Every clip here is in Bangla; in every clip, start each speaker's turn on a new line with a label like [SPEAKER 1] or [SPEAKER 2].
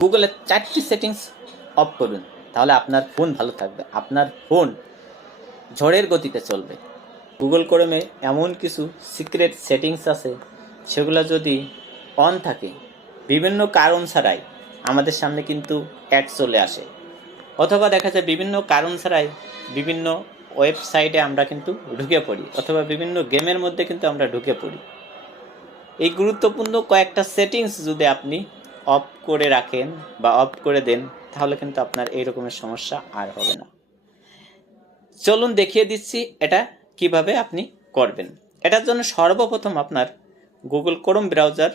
[SPEAKER 1] গুগলের চারটি সেটিংস অফ করুন, তাহলে আপনার ফোন ভালো থাকবে। আপনার ফোন ঝড়ের গতিতে চলবে। গুগল ক্রোমে এমন কিছু সিক্রেট সেটিংস আছে, সেগুলো যদি অন থাকে, বিভিন্ন কারণ ছাড়াই আমাদের সামনে কিন্তু অ্যাড চলে আসে। অথবা দেখা যায় বিভিন্ন কারণ ছাড়াই বিভিন্ন ওয়েবসাইটে আমরা কিন্তু ঢুকে পড়ি, অথবা বিভিন্ন গেমের মধ্যে কিন্তু আমরা ঢুকে পড়ি। এই গুরুত্বপূর্ণ কয়েকটা সেটিংস যদি আপনি অফ করে রাখেন বা অফ করে দেন, তাহলে কিন্তু আপনার এই রকমের সমস্যা আর হবে না। চলুন দেখিয়ে দিচ্ছি এটা কীভাবে আপনি করবেন। এটার জন্য সর্বপ্রথম আপনার গুগল ক্রোম ব্রাউজার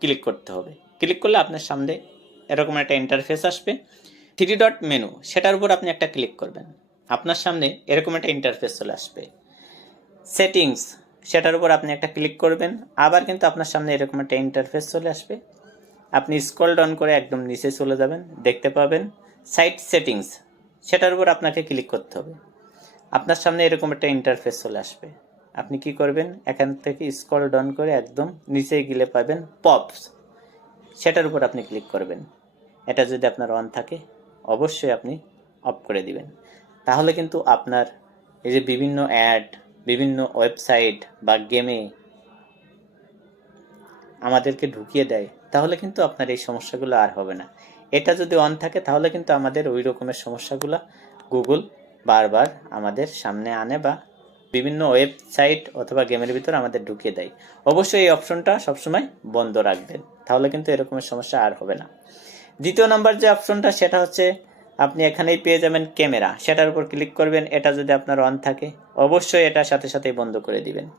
[SPEAKER 1] ক্লিক করতে হবে। ক্লিক করলে আপনার সামনে এরকম একটা ইন্টারফেস আসবে। থ্রি ডট মেনু সেটার উপর আপনি একটা ক্লিক করবেন। আপনার সামনে এরকম একটা ইন্টারফেস চলে আসবে। সেটিংস সেটার উপর আপনি একটা ক্লিক করবেন। আবার কিন্তু আপনার সামনে এরকম একটা ইন্টারফেস চলে আসবে। আপনি স্ক্রল ডাউন করে একদম নিচে চলে যাবেন, দেখতে পাবেন সাইট সেটিংস সেটার উপর আপনাকে ক্লিক করতে হবে। আপনার সামনে এরকম একটা ইন্টারফেস চলে আসবে। আপনি কি করবেন? এখান থেকে স্ক্রল ডাউন করে একদম নিচে গেলে পাবেন পপস সেটার উপর আপনি ক্লিক করবেন। এটা যদি আপনার অন থাকে, অবশ্যই আপনি অফ করে দিবেন। তাহলে কিন্তু আপনার এই যে বিভিন্ন অ্যাড বিভিন্ন ওয়েবসাইট বা গেমে আমাদেরকে ঢুকিয়ে দেয় তাহলে কিন্তু আপনার এই সমস্যাগুলো আর হবে না। এটা যদি অন থাকে, তাহলে কিন্তু আমাদের ওই রকমের সমস্যাগুলো গুগল বারবার আমাদের সামনে আনে বা বিভিন্ন ওয়েবসাইট অথবা গেমের ভিতর আমাদের ঢুকিয়ে দেয়। অবশ্যই এই অপশনটা সবসময় বন্ধ রাখবেন, তাহলে কিন্তু এরকমের সমস্যা আর হবে না। দ্বিতীয় নাম্বার যে অপশনটা সেটা হচ্ছে আপনি এখানেই পেয়ে যাবেন ক্যামেরা। সেটার উপর ক্লিক করবেন, এটা যদি আপনার অন থাকে, অবশ্যই এটা সাথে সাথে বন্ধ করে দিবেন।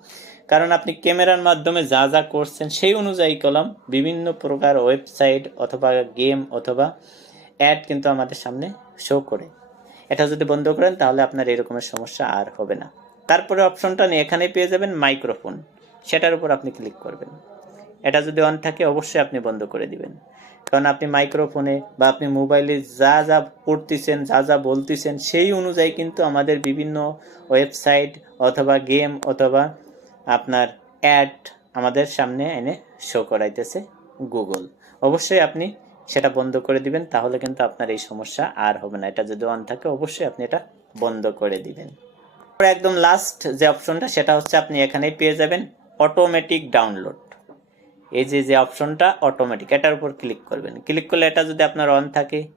[SPEAKER 1] কারণ আপনি ক্যামেরার মাধ্যমে যা যা করছেন, সেই অনুযায়ী কলম, বিভিন্ন প্রকার ওয়েবসাইট অথবা গেম অথবা অ্যাড কিন্তু আমাদের সামনে শো করে। এটা যদি বন্ধ করেন, তাহলে আপনার এরকমের সমস্যা আর হবে না। তারপরে অপশনটা নিয়ে এখানেই পেয়ে যাবেন মাইক্রোফোন সেটার উপর আপনি ক্লিক করবেন। এটা যদি অন থাকে, অবশ্যই আপনি বন্ধ করে দিবেন। কারণ আপনি মাইক্রোফোনে বা আপনি মোবাইলে যা যা পড়তেছেন, যা যা বলতেছেন, সেই অনুযায়ী কিন্তু আমাদের বিভিন্ন ওয়েবসাইট অথবা গেম অথবা আপনার অ্যাড আমাদের সামনে এনে শো করাইতেছে গুগল অবশ্যই আপনি সেটা বন্ধ করে দিবেন, তাহলে কিন্তু আপনার এই সমস্যা আর হবে না। এটা যদি অন থাকে, অবশ্যই আপনি এটা বন্ধ করে দিবেন। একদম লাস্ট যে অপশনটা সেটা হচ্ছে আপনি এখানেই পেয়ে যাবেন অটোমেটিক ডাউনলোড এই যে যে অপশনটা অটোমেটিক এটার উপর ক্লিক করবেন। ক্লিক করলে এটা যদি আপনার অন থাকে,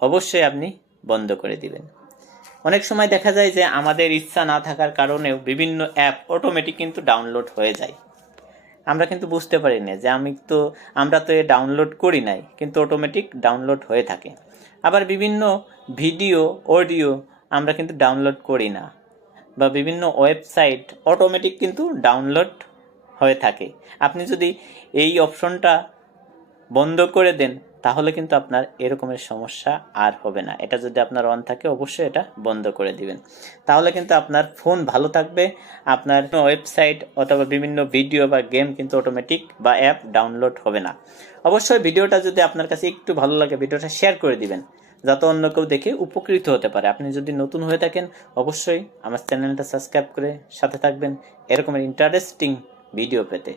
[SPEAKER 1] অবশ্যই আপনি বন্ধ করে দিবেন। অনেক সময় দেখা যায় যে, আমাদের ইচ্ছা না থাকার কারণেও বিভিন্ন অ্যাপ অটোমেটিক কিন্তু ডাউনলোড হয়ে যায়। আমরা কিন্তু বুঝতে পারি না যে, আমি তো, আমরা তো এ ডাউনলোড করি নাই, কিন্তু অটোমেটিক ডাউনলোড হয়ে থাকে। আবার বিভিন্ন ভিডিও অডিও আমরা কিন্তু ডাউনলোড করি না। বা বিভিন্ন ওয়েবসাইট অটোমেটিক কিন্তু ডাউনলোড হয়ে থাকে। আপনি যদি এই অপশনটা বন্ধ করে দেন, তাহলে কিন্তু আপনার এরকমের সমস্যা আর হবে না। এটা যদি আপনার অন থাকে, অবশ্যই এটা বন্ধ করে দিবেন। তাহলে কিন্তু আপনার ফোন ভালো থাকবে, আপনার ওয়েবসাইট অথবা বিভিন্ন ভিডিও বা গেম কিন্তু অটোমেটিক বা অ্যাপ ডাউনলোড হবে না। অবশ্যই ভিডিওটা যদি আপনার কাছে একটু ভালো লাগে ভিডিওটা শেয়ার করে দিবেন, যাতে অন্য কেউ দেখে উপকৃত হতে পারে। আপনি যদি নতুন হয়ে থাকেন, অবশ্যই আমার চ্যানেলটা সাবস্ক্রাইব করে সাথে থাকবেন। এরকমের ইন্টারেস্টিং ভিডিও পেতে